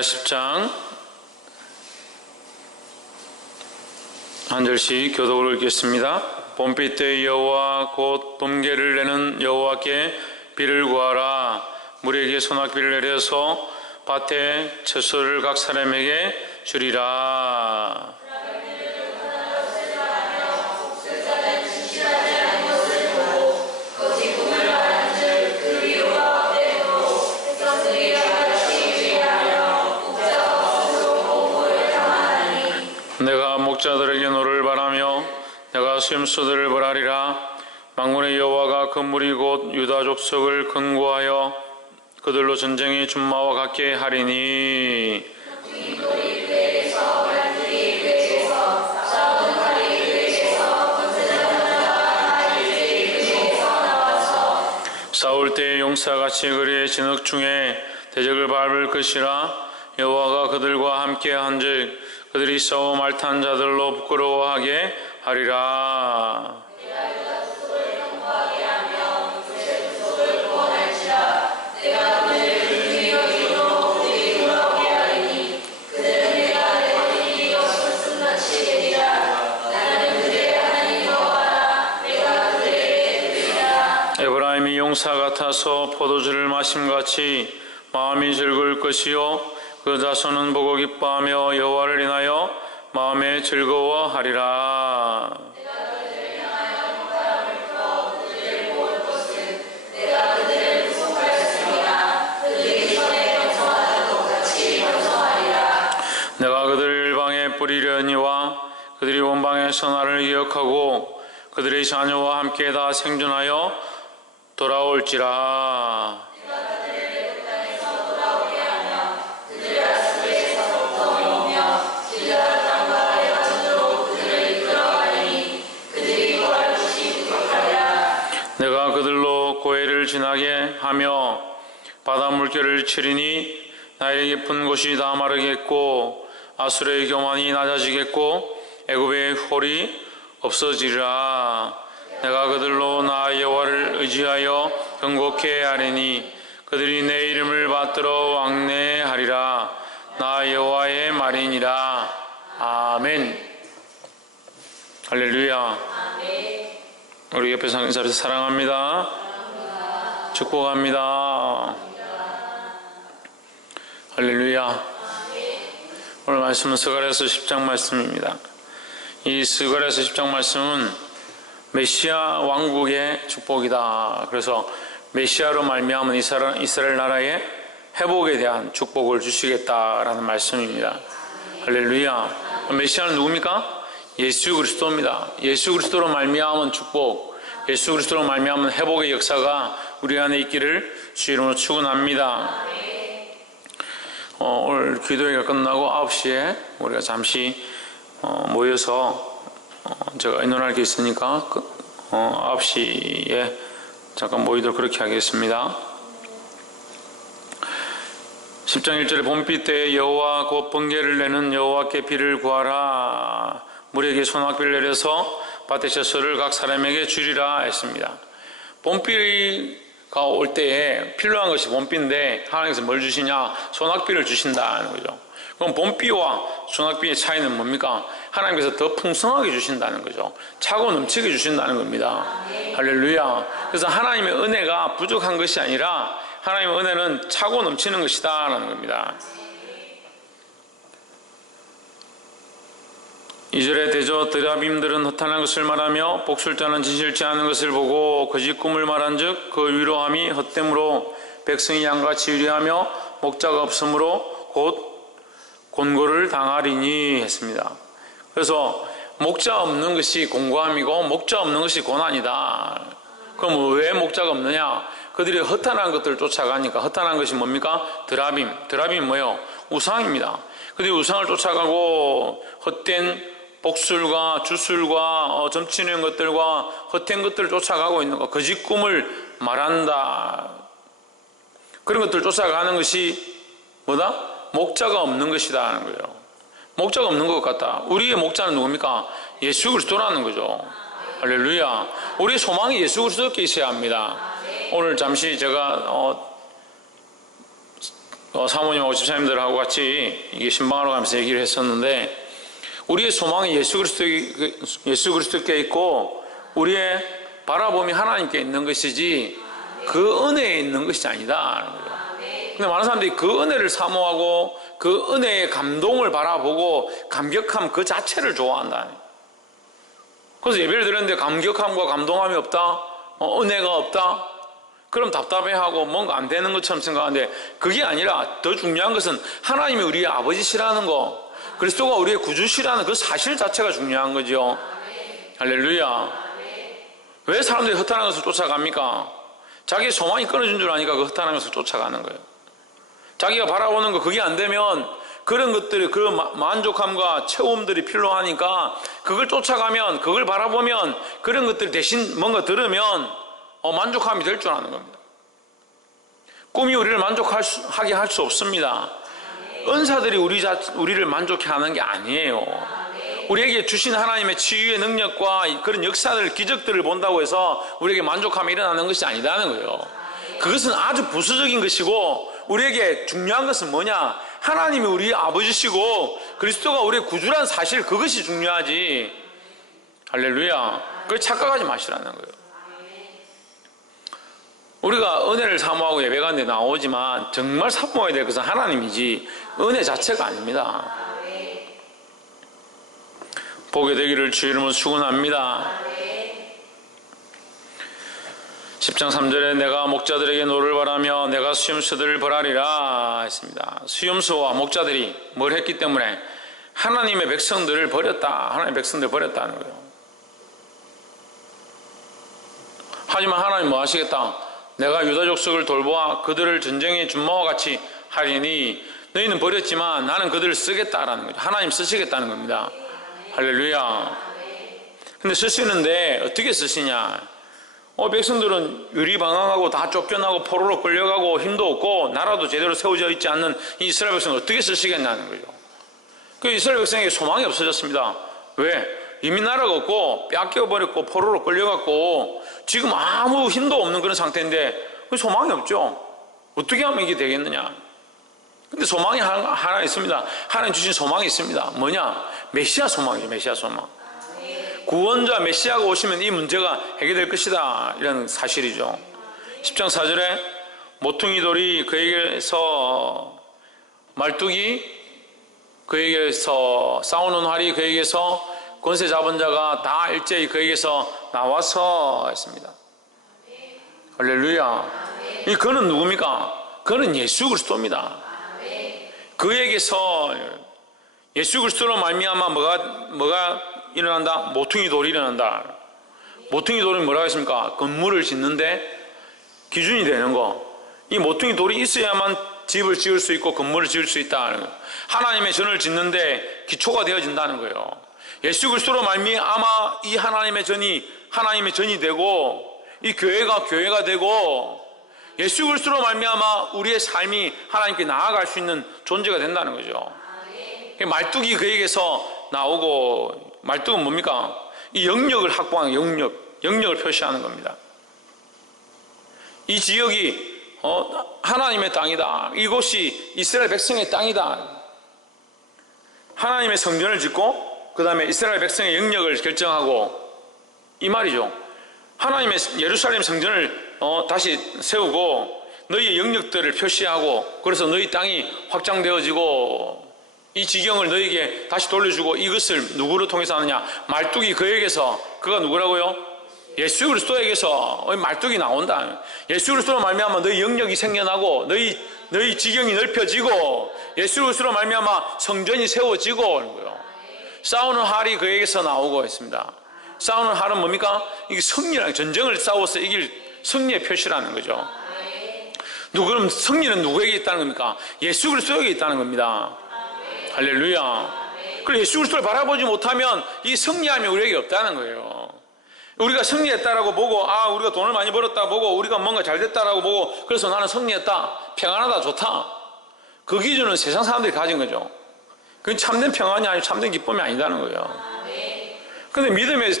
이사야 10장 한 절씩 교독을 읽겠습니다. 봄비 때 여호와 곧 봄개를 내는 여호와께 비를 구하라. 물에게 소낙비를 내려서 밭에 채소를 각 사람에게 주리라. 내가 목자들에게 노를 바라며 내가 수염소들을 벌하리라. 만군의 여호와가 그 무리 곧 유다 족속을 근고하여 그들로 전쟁의 준마와 같게 하리니 싸울 때의 용사같이 그리의 진흙 중에 대적을 밟을 것이라. 여호와가 그들과 함께 한즉 그들이 싸워 말탄 자들로 부끄러워하게 하리라. 에브라임이 용사 같아서 포도주를 마심같이 마음이 즐거울 것이요 그 자손은 보고 기뻐하며 여호와를 인하여 마음에 즐거워하리라. 내가 그들을 방에 뿌리려니와 그들이 원방에서 나를 기억하고 그들의 자녀와 함께 다 생존하여 돌아올지라. 내가 그들로 고해를 지나게 하며 바다 물결을 치리니 나일의 깊은 곳이 다 마르겠고 아수르의 교만이 낮아지겠고 애굽의 홀이 없어지리라. 내가 그들로 나 여호와를 의지하여 경고케 하리니 그들이 내 이름을 받들어 왕래하리라. 나 여호와의 말이니라. 아멘. 할렐루야. 우리 옆에 인사해서 사랑합니다. 축복합니다. 할렐루야. 오늘 말씀은 스가랴서 10장 말씀입니다. 이 스가랴서 10장 말씀은 메시아 왕국의 축복이다. 그래서 메시아로 말미암은 이스라엘 나라의 회복에 대한 축복을 주시겠다라는 말씀입니다. 할렐루야. 메시아는 누굽니까? 예수 그리스도입니다. 예수 그리스도로 말미암은 축복, 예수 그리스도로 말미암은 회복의 역사가 우리 안에 있기를 주 이름으로 축원합니다. 오늘 기도회가 끝나고 9시에 우리가 잠시 모여서 제가 의논할 게 있으니까 9시에 잠깐 모이도록 그렇게 하겠습니다. 10장 1절에 봄비 때에 여호와 곧 번개를 내는 여호와께 비를 구하라. 물에게 소낙비를 내려서 밭의 채소를 각 사람에게 주리라 했습니다. 봄비가 올 때에 필요한 것이 봄비인데 하나님께서 뭘 주시냐? 소낙비를 주신다는 거죠. 그럼 봄비와 소낙비의 차이는 뭡니까? 하나님께서 더 풍성하게 주신다는 거죠. 차고 넘치게 주신다는 겁니다. 할렐루야. 그래서 하나님의 은혜가 부족한 것이 아니라 하나님의 은혜는 차고 넘치는 것이다 라는 겁니다. 2절에 대저 드라빔들은 허탄한 것을 말하며 복술자는 진실치 않은 것을 보고 거짓 꿈을 말한 즉 그 위로함이 헛됨으로 백성이 양같이 유리하며 목자가 없으므로 곧 곤고를 당하리니 했습니다. 그래서 목자 없는 것이 곤고함이고 목자 없는 것이 고난이다. 그럼 왜 목자가 없느냐? 그들이 허탄한 것들을 쫓아가니까. 허탄한 것이 뭡니까? 드라빔이 뭐예요? 우상입니다. 그들이 우상을 쫓아가고 헛된 복술과 주술과 점치는 것들과 헛된 것들을 쫓아가고 있는 것, 거짓 꿈을 말한다. 그런 것들을 쫓아가는 것이 뭐다? 목자가 없는 것이다 하는 거예요. 목자가 없는 것 같다. 우리의 목자는 누굽니까? 예수 그리스도라는 거죠. 할렐루야. 우리의 소망이 예수 그리스도께 있어야 합니다. 오늘 잠시 제가 사모님하고 집사님들하고 같이 이게 신방하러 가면서 얘기를 했었는데, 우리의 소망이 예수 그리스도께 있고 우리의 바라봄이 하나님께 있는 것이지 그 은혜에 있는 것이 아니다. 근데 많은 사람들이 그 은혜를 사모하고 그 은혜의 감동을 바라보고 감격함 그 자체를 좋아한다. 그래서 예배를 드렸는데 감격함과 감동함이 없다, 은혜가 없다, 그럼 답답해하고 뭔가 안 되는 것처럼 생각하는데, 그게 아니라 더 중요한 것은 하나님이 우리의 아버지시라는 거, 그리스도가 우리의 구주시라는 그 사실 자체가 중요한 거죠. 할렐루야. 왜 사람들이 허탄한 것을 쫓아갑니까? 자기의 소망이 끊어진 줄 아니까 그 허탄한 것을 쫓아가는 거예요. 자기가 바라보는 거 그게 안 되면 그런 것들이, 그 만족함과 채움들이 필요하니까 그걸 쫓아가면, 그걸 바라보면 그런 것들 대신 뭔가 들으면 만족함이 될 줄 아는 겁니다. 꿈이 우리를 만족하게 할 수 없습니다. 은사들이 우리를 만족해 하는 게 아니에요. 우리에게 주신 하나님의 치유의 능력과 그런 역사들, 기적들을 본다고 해서 우리에게 만족함이 일어나는 것이 아니다는 거예요. 그것은 아주 부수적인 것이고, 우리에게 중요한 것은 뭐냐? 하나님이 우리의 아버지시고 그리스도가 우리의 구주라는 사실, 그것이 중요하지. 할렐루야. 그걸 착각하지 마시라는 거예요. 우리가 은혜를 사모하고 예배 가는데 나오지만 정말 사모해야 될 것은 하나님이지 은혜 자체가 아닙니다. 보게 되기를 주 이름으로 축원합니다. 10장 3절에 내가 목자들에게 노를 바라며 내가 수염수들을 벌하리라 했습니다. 수염수와 목자들이 뭘 했기 때문에? 하나님의 백성들을 버렸다. 하나님의 백성들을 버렸다는 거예요. 하지만 하나님 뭐 하시겠다? 내가 유다 족속을 돌보아 그들을 전쟁의 준마와 같이 하리니 너희는 버렸지만 나는 그들을 쓰겠다라는 거죠. 하나님 쓰시겠다는 겁니다. 할렐루야. 근데 쓰시는데 어떻게 쓰시냐? 백성들은 유리방황하고 다 쫓겨나고 포로로 끌려가고 힘도 없고 나라도 제대로 세워져 있지 않는 이 이스라엘 백성을 어떻게 쓰시겠냐는 거죠. 그 이스라엘 백성에게 소망이 없어졌습니다. 왜? 이미 나라가 없고 뺏겨버렸고 포로로 끌려갔고 지금 아무 힘도 없는 그런 상태인데 소망이 없죠. 어떻게 하면 이게 되겠느냐? 근데 소망이 하나 있습니다. 하나님 주신 소망이 있습니다. 뭐냐? 메시아 소망이죠. 메시아 소망. 구원자 메시아가 오시면 이 문제가 해결될 것이다, 이런 사실이죠. 10장 4절에 모퉁이 돌이 그에게서, 말뚝이 그에게서, 싸우는 활이 그에게서, 권세 잡은 자가 다 일제히 그에게서 나와서 했습니다. 할렐루야. 이 그는 누굽니까? 그는 예수 그리스도입니다. 그에게서, 예수 그리스도로 말미암아 뭐가 일어난다? 모퉁이 돌이 일어난다. 모퉁이 돌은 뭐라고 했습니까? 건물을 짓는데 기준이 되는 거. 이 모퉁이 돌이 있어야만 집을 지을 수 있고 건물을 지을 수 있다는 거예요. 하나님의 전을 짓는데 기초가 되어진다는 거예요. 예수 그리스도로 말미암아 이 하나님의 전이 되고, 이 교회가 되고, 예수 그리스도로 말미암아 우리의 삶이 하나님께 나아갈 수 있는 존재가 된다는 거죠. 말뚝이 그에게서 나오고, 말뚝은 뭡니까? 이 영역을 확보하는 영역을 표시하는 겁니다. 이 지역이 하나님의 땅이다. 이곳이 이스라엘 백성의 땅이다. 하나님의 성전을 짓고 그 다음에 이스라엘 백성의 영역을 결정하고, 이 말이죠. 하나님의 예루살렘 성전을 다시 세우고 너희의 영역들을 표시하고, 그래서 너희 땅이 확장되어지고 이 지경을 너희에게 다시 돌려주고, 이것을 누구로 통해서 하느냐? 말뚝이 그에게서, 그가 누구라고요? 예수 그리스도에게서 말뚝이 나온다. 예수 그리스도로 말미암아 너희 영역이 생겨나고 너희 지경이 넓혀지고 예수 그리스도로 말미암아 성전이 세워지고 하는 거예요. 싸우는 활이 그에게서 나오고 있습니다. 싸우는 활은 뭡니까? 이게 승리라는, 전쟁을 싸워서 이길 승리의 표시라는 거죠. 그럼 승리는 누구에게 있다는 겁니까? 예수 그리스도에게 있다는 겁니다. 할렐루야. 그리고 예수 그리스도를 바라보지 못하면 이 승리함이 우리에게 없다는 거예요. 우리가 승리했다라고 보고, 우리가 돈을 많이 벌었다 보고, 우리가 뭔가 잘 됐다라고 보고, 그래서 나는 승리했다, 평안하다, 좋다, 그 기준은 세상 사람들이 가진 거죠. 그건 참된 평안이 아니고 참된 기쁨이 아니다는 거예요. 그런데 믿음의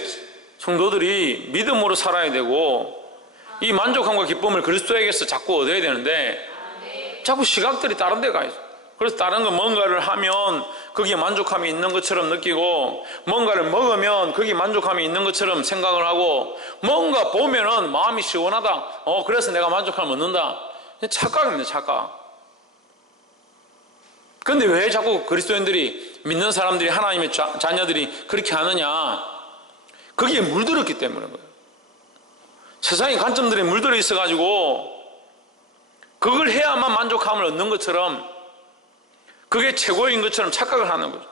성도들이 믿음으로 살아야 되고, 이 만족함과 기쁨을 그리스도에게서 자꾸 얻어야 되는데, 자꾸 시각들이 다른 데 가 있어요. 그래서 다른 거 뭔가를 하면 거기에 만족감이 있는 것처럼 느끼고, 뭔가를 먹으면 거기에 만족감이 있는 것처럼 생각을 하고, 뭔가 보면은 마음이 시원하다. 그래서 내가 만족감을 얻는다. 착각입니다, 착각. 근데 왜 자꾸 그리스도인들이, 믿는 사람들이, 하나님의 자녀들이 그렇게 하느냐? 거기에 물들었기 때문인 거예요. 세상의 관점들이 물들어 있어가지고 그걸 해야만 만족감을 얻는 것처럼, 그게 최고인 것처럼 착각을 하는 거죠.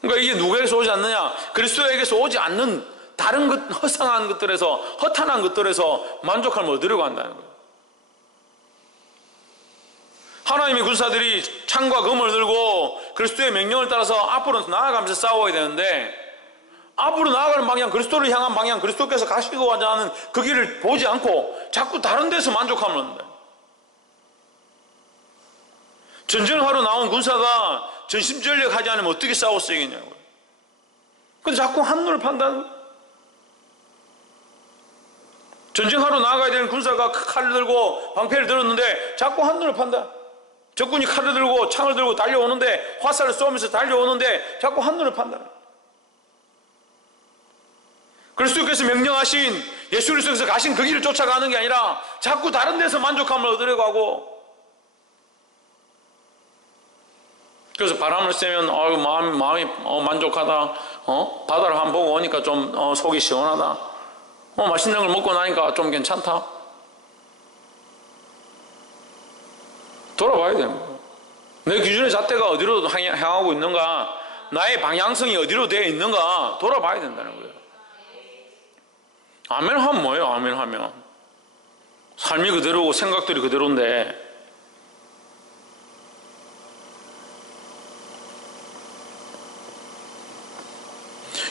그러니까 이게 누구에게서 오지 않느냐? 그리스도에게서 오지 않는 다른 것, 허상한 것들에서, 허탄한 것들에서 만족감을 얻으려고 한다는 거예요. 하나님의 군사들이 창과 검을 들고 그리스도의 명령을 따라서 앞으로 나아가면서 싸워야 되는데, 앞으로 나아가는 방향, 그리스도를 향한 방향, 그리스도께서 가시고 하자 하는 그 길을 보지 않고 자꾸 다른 데서 만족함을 얻는다. 전쟁을 하러 나온 군사가 전심전력하지 않으면 어떻게 싸워 쓰이겠냐고요. 근데 자꾸 한눈을 판다는 거예요. 전쟁하러 나가야 되는 군사가 칼을 들고 방패를 들었는데 자꾸 한눈을 판다. 적군이 칼을 들고 창을 들고 달려오는데, 화살을 쏘면서 달려오는데 자꾸 한눈을 판다. 그리스도께서 명령하신, 예수 그리스도께서 가신 그 길을 쫓아가는 게 아니라 자꾸 다른 데서 만족감을 얻으려고 하고, 그래서 바람을 쐬면 마음이 만족하다. 바다를 한번 보고 오니까 좀 속이 시원하다. 맛있는 걸 먹고 나니까 좀 괜찮다. 돌아봐야 되는 거예요. 내 기준의 잣대가 어디로 향하고 있는가, 나의 방향성이 어디로 되어 있는가 돌아봐야 된다는 거예요. 아멘 하면 뭐예요? 아멘 하면 삶이 그대로고 생각들이 그대로인데,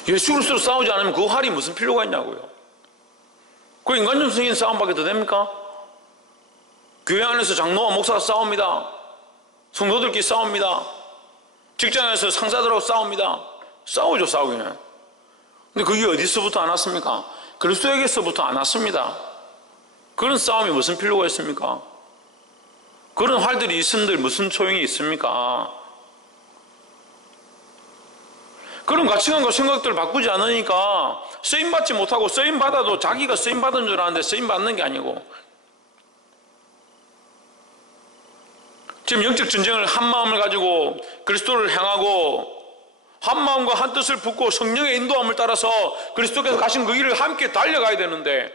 예수 그리스도로 싸우지 않으면 그 활이 무슨 필요가 있냐고요. 그 인간적인 싸움밖에 더 됩니까? 교회 안에서 장로와 목사가 싸웁니다. 성도들끼리 싸웁니다. 직장에서 상사들하고 싸웁니다. 싸우죠, 싸우기는. 근데 그게 어디서부터 안 왔습니까? 그리스도에게서부터 안 왔습니다. 그런 싸움이 무슨 필요가 있습니까? 그런 활들이 있은들 무슨 소용이 있습니까? 그런 가치관과 생각들을 바꾸지 않으니까 쓰임받지 못하고, 쓰임받아도 자기가 쓰임받은 줄 아는데 쓰임받는 게 아니고, 지금 영적 전쟁을 한 마음을 가지고 그리스도를 향하고 한 마음과 한 뜻을 붙고 성령의 인도함을 따라서 그리스도께서 가신 그 길을 함께 달려가야 되는데,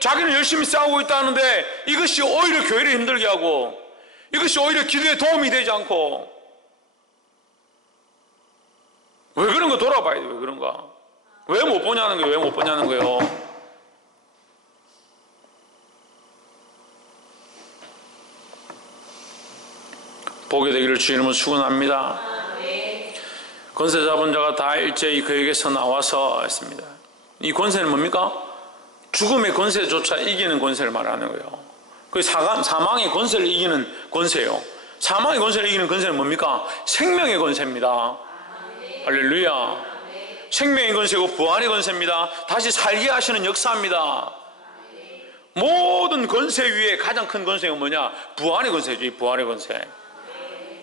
자기는 열심히 싸우고 있다는데 이것이 오히려 교회를 힘들게 하고, 이것이 오히려 기도에 도움이 되지 않고, 왜 그런 거 돌아봐야 돼요. 왜 그런가? 왜 못 보냐는 거예요. 왜 못 보냐는 거예요. 보게 되기를 주 이름으로 축원합니다. 권세 잡은 자가 다 일제히 그에게서 나와서 했습니다. 이 권세는 뭡니까? 죽음의 권세조차 이기는 권세를 말하는 거예요. 그 사망의 권세를 이기는 권세예요. 사망의 권세를 이기는 권세는 뭡니까? 생명의 권세입니다. 할렐루야. 생명의 권세고 부활의 권세입니다. 다시 살게 하시는 역사입니다. 모든 권세 위에 가장 큰 권세가 뭐냐? 부활의 권세죠. 이 부활의 권세.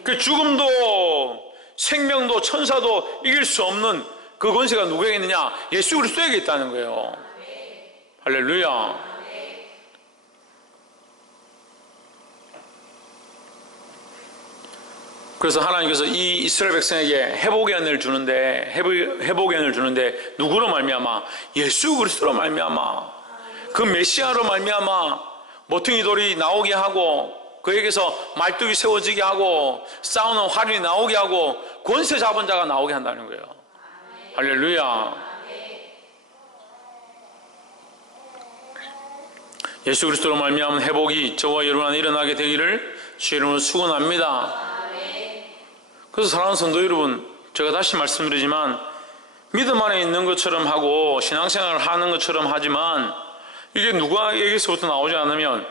그 죽음도 생명도 천사도 이길 수 없는 그 권세가 누구에게 있느냐? 예수 그리스도에게 있다는 거예요. 할렐루야. 그래서 하나님께서 이 이스라엘 백성에게 회복의 은혜를 주는데 누구로 말미암아? 예수 그리스도로 말미암아. 그 메시아로 말미암아 모퉁이 돌이 나오게 하고, 그에게서 말뚝이 세워지게 하고, 싸우는 활이 나오게 하고, 권세 잡은 자가 나오게 한다는 거예요. 할렐루야. 예수 그리스도로 말미암은 회복이 저와 여러분 안에 일어나게 되기를 주 이름으로 축원합니다. 그래서 사랑하는 성도 여러분, 제가 다시 말씀드리지만, 믿음 안에 있는 것처럼 하고 신앙생활을 하는 것처럼 하지만 이게 누구에게서부터 나오지 않으면,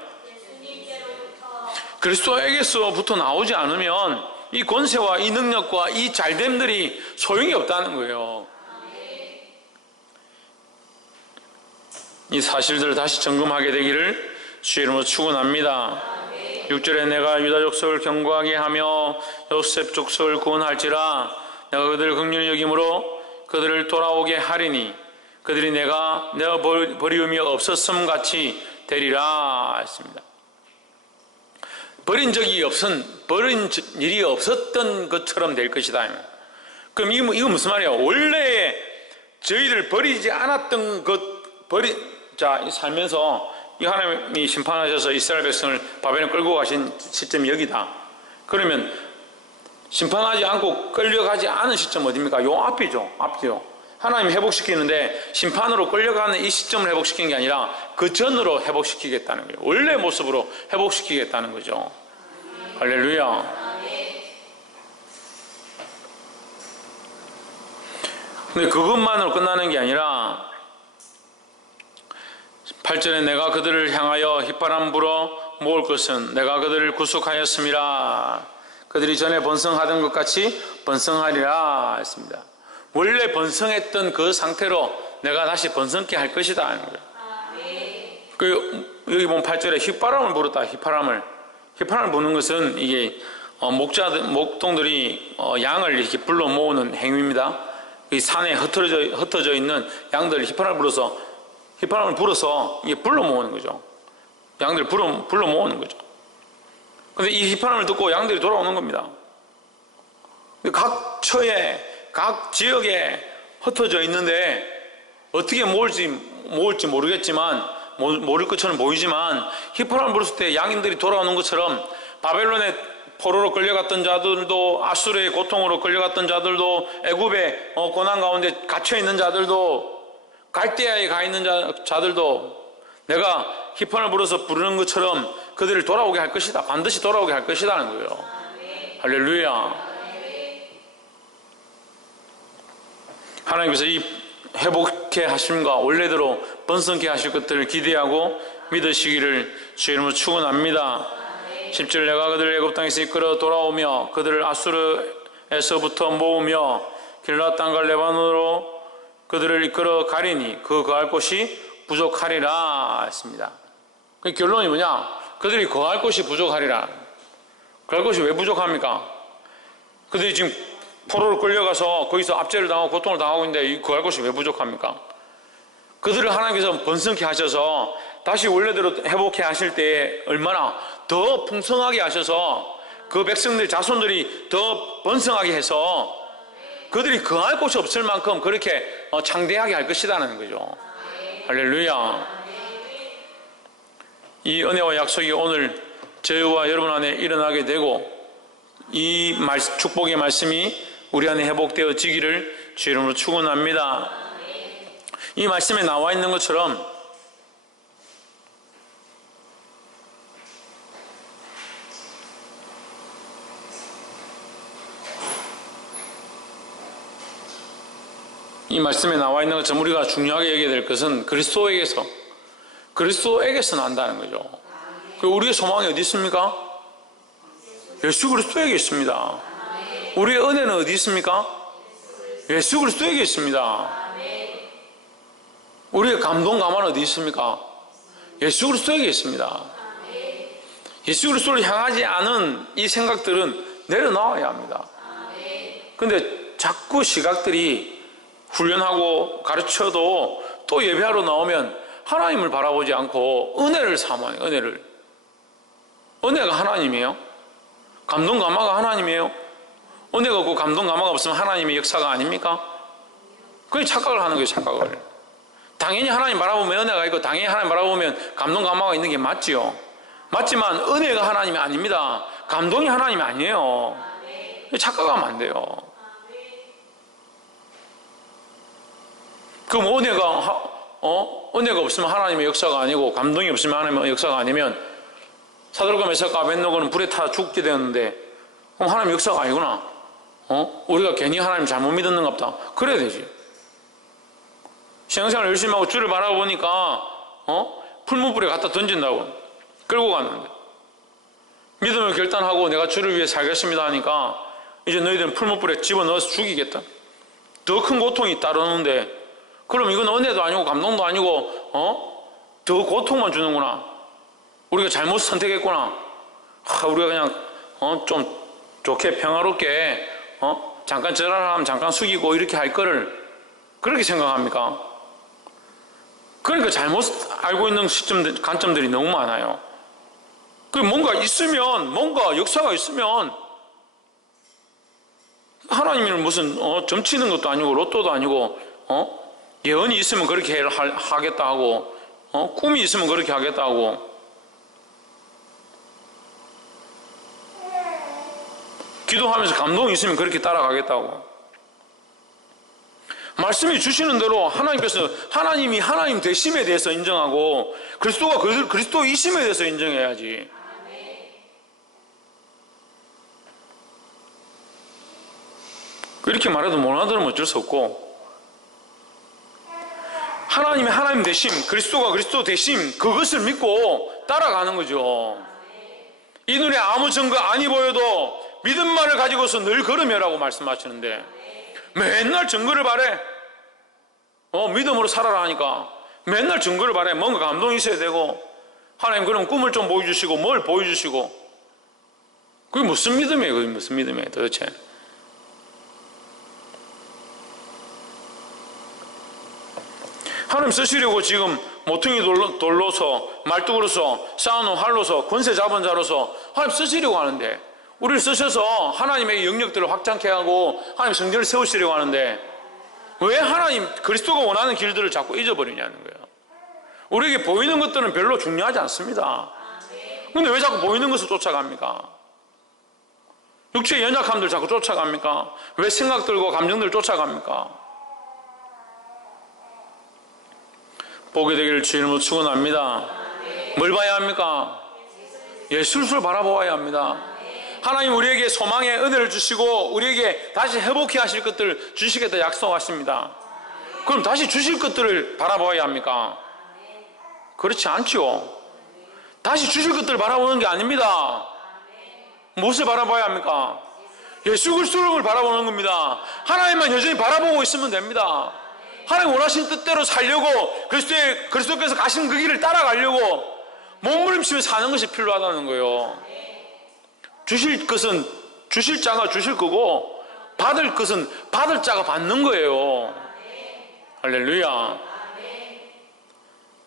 그리스도에게서부터 나오지 않으면 이 권세와 이 능력과 이 잘됨들이 소용이 없다는 거예요. 이 사실들을 다시 점검하게 되기를 주 이름으로 축원합니다. 6절에 내가 유다 족속을 견고하게 하며 요셉 족속을 구원할지라 내가 그들을 긍휼히 여김으로 그들을 돌아오게 하리니 그들이 내가 버리움이 없었음 같이 되리라 했습니다. 버린 일이 없었던 것처럼 될 것이다. 그럼 이거 무슨 말이야? 원래 저희들 버리지 않았던 살면서 이 하나님이 심판하셔서 이스라엘 백성을 바벨론 끌고 가신 시점이 여기다. 그러면 심판하지 않고 끌려가지 않은 시점 어디입니까? 요 앞이죠. 하나님 회복시키는데 심판으로 끌려가는 이 시점을 회복시키는 게 아니라 그 전으로 회복시키겠다는 거예요. 원래 모습으로 회복시키겠다는 거죠. 할렐루야. 근데 그것만으로 끝나는 게 아니라 8절에 내가 그들을 향하여 휘파람 불어 모을 것은 내가 그들을 구속하였음이라. 그들이 전에 번성하던 것 같이 번성하리라 했습니다. 원래 번성했던 그 상태로 내가 다시 번성케 할 것이다 하는 거예요. 여기 보면 8절에 휘파람을 불었다. 휘파람을 부는 것은 이게 목동들이 양을 이렇게 불러 모으는 행위입니다. 이 산에 흩어져 있는 양들을 휘파람을 불어서 이게 불러 모으는 거죠. 양들을 불러 모으는 거죠. 근데 이 휘파람을 듣고 양들이 돌아오는 겁니다. 각 처에 각 지역에 흩어져 있는데 어떻게 모을지 모르겠지만 모를 것처럼 보이지만 휘파람을 불었을 때 양인들이 돌아오는 것처럼 바벨론의 포로로 끌려갔던 자들도 아수르의 고통으로 끌려갔던 자들도 애굽의 고난 가운데 갇혀있는 자들도 갈대아에 가 있는 자들도 내가 휘파람을 불어서 부르는 것처럼 그들을 돌아오게 할 것이다. 반드시 돌아오게 할 것이라는 거예요. 할렐루야. 하나님께서 이 회복케 하심과 원래대로 번성케 하실 것들을 기대하고 믿으시기를 주의 이름으로 축원합니다. 10절 내가 그들을 애굽 땅에서 이끌어 돌아오며 그들을 아수르에서부터 모으며 길라 땅과 레바논으로 그들을 이끌어 가리니 그 거할 곳이 부족하리라 했습니다. 그 결론이 뭐냐? 그들이 거할 곳이 부족하리라. 거할 곳이 왜 부족합니까? 그들이 지금 포로로 끌려가서 거기서 압제를 당하고 고통을 당하고 있는데 이 거할 곳이 왜 부족합니까? 그들을 하나님께서 번성케 하셔서 다시 원래대로 회복케 하실 때에 얼마나 더 풍성하게 하셔서 그 백성들 자손들이 더 번성하게 해서 그들이 거할 곳이 없을 만큼 그렇게 창대하게 할 것이라는 거죠. 할렐루야. 이 은혜와 약속이 오늘 저희와 여러분 안에 일어나게 되고 이 축복의 말씀이 우리 안에 회복되어지기를 주의 이름으로 축원합니다. 이 말씀에 나와 있는 것처럼 우리가 중요하게 여겨야 될 것은 그리스도에게서 난다는 거죠. 우리의 소망이 어디 있습니까? 예수 그리스도에게 있습니다. 우리의 은혜는 어디 있습니까? 예수 그리스도에게 있습니다. 우리의 감동 감화는 어디 있습니까? 예수 그리스도에게 있습니다. 예수 그리스도를 향하지 않은 이 생각들은 내려놔야 합니다. 근데 자꾸 시각들이 훈련하고 가르쳐도 또 예배하러 나오면 하나님을 바라보지 않고 은혜를 사모해요. 은혜가 하나님이에요? 감동 감화가 하나님이에요? 은혜가 없고 감동 감화가 없으면 하나님의 역사가 아닙니까? 그게 착각을 하는 거예요. 착각을. 당연히 하나님 바라보면 은혜가 있고 당연히 하나님 바라보면 감동 감화가 있는 게 맞지요. 맞지만 은혜가 하나님이 아닙니다. 감동이 하나님이 아니에요. 착각하면 안 돼요. 그럼 은혜가 없으면 하나님의 역사가 아니고 감동이 없으면 하나님의 역사가 아니면 사드락과 메삭과 아벳노고는 불에 타 죽게 되었는데 그럼 하나님의 역사가 아니구나. 우리가 괜히 하나님 잘못 믿었는가 보다. 그래야 되지. 신앙생활 열심히 하고 주를 바라보니까 풀무불에 갖다 던진다고 끌고 갔는데 믿음을 결단하고 내가 주를 위해 살겠습니다 하니까 이제 너희들은 풀무불에 집어넣어서 죽이겠다. 더 큰 고통이 따르는데 그럼 이건 은혜도 아니고 감동도 아니고 더 고통만 주는구나. 우리가 잘못 선택했구나. 우리가 그냥 좀 좋게 평화롭게 잠깐 절하면 잠깐 숙이고 이렇게 할 거를 그렇게 생각합니까? 그러니까 잘못 알고 있는 관점들이 너무 많아요. 그 뭔가 있으면, 뭔가 역사가 있으면 하나님을 무슨 점치는 것도 아니고 로또도 아니고 예언이 있으면 그렇게 하겠다 하고 꿈이 있으면 그렇게 하겠다 하고 기도하면서 감동이 있으면 그렇게 따라가겠다고. 말씀이 주시는 대로 하나님께서 하나님이 하나님 되심에 대해서 인정하고 그리스도가 그리스도이심에 대해서 인정해야지. 이렇게 말해도 못 알아들으면 어쩔 수 없고, 하나님의 하나님 되심, 그리스도가 그리스도 되심, 그것을 믿고 따라가는 거죠. 이 눈에 아무 증거 아니 보여도 믿음만을 가지고서 늘 걸으며라고 말씀하시는데 맨날 증거를 바래. 믿음으로 살아라 하니까 맨날 증거를 바래. 뭔가 감동이 있어야 되고, 하나님 그럼 꿈을 좀 보여주시고 뭘 보여주시고, 그게 무슨 믿음이에요? 그게 무슨 믿음이에요 도대체? 하나님 쓰시려고 지금 모퉁이 돌로서 말뚝으로서 쌓아놓은 활로서 권세 잡은 자로서 하나님 쓰시려고 하는데, 우리를 쓰셔서 하나님의 영역들을 확장케 하고 하나님 성전을 세우시려고 하는데 왜 하나님 그리스도가 원하는 길들을 자꾸 잊어버리냐는 거예요. 우리에게 보이는 것들은 별로 중요하지 않습니다. 근데 왜 자꾸 보이는 것을 쫓아갑니까? 육체의 연약함들 자꾸 쫓아갑니까? 왜 생각들과 감정들을 쫓아갑니까? 보게 되기를 주 이름으로 축원합니다. 뭘 봐야 합니까? 예수를 바라보아야 합니다. 하나님 우리에게 소망의 은혜를 주시고 우리에게 다시 회복해 하실 것들을 주시겠다 약속하십니다. 그럼 다시 주실 것들을 바라보아야 합니까? 그렇지 않지요. 다시 주실 것들을 바라보는 게 아닙니다. 무엇을 바라봐야 합니까? 예수 그리스도를 바라보는 겁니다. 하나님만 여전히 바라보고 있으면 됩니다. 하나님 원하신 뜻대로 살려고 그리스도께서 가신 그 길을 따라가려고 몸부림치며 사는 것이 필요하다는 거예요. 주실 것은 주실 자가 주실 거고 받을 것은 받을 자가 받는 거예요. 할렐루야.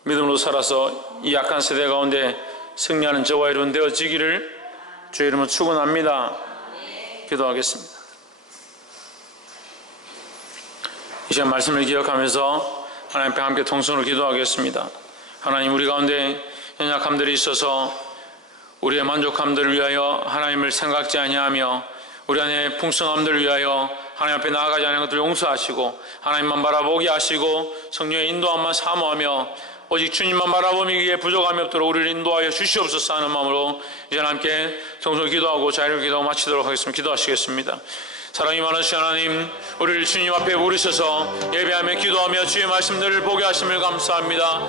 믿음으로 살아서 이 약한 세대 가운데 승리하는 저와 여러분 되어지기를 주의 이름으로 축원합니다. 기도하겠습니다. 이 시간 말씀을 기억하면서 하나님 앞에 함께 통성으로 기도하겠습니다. 하나님 우리 가운데 연약함들이 있어서 우리의 만족함들을 위하여 하나님을 생각지 아니하며 우리 안에 풍성함들을 위하여 하나님 앞에 나아가지 않은 것들을 용서하시고 하나님만 바라보게 하시고 성령의 인도함만 사모하며 오직 주님만 바라보기에 부족함이 없도록 우리를 인도하여 주시옵소서 하는 마음으로 이제 함께 통성으로 기도하고 자유를 기도하고 마치도록 하겠습니다. 기도하시겠습니다. 사랑이 많으신 하나님, 우리를 주님 앞에 부르셔서 예배하며 기도하며 주의 말씀들을 보게 하심을 감사합니다.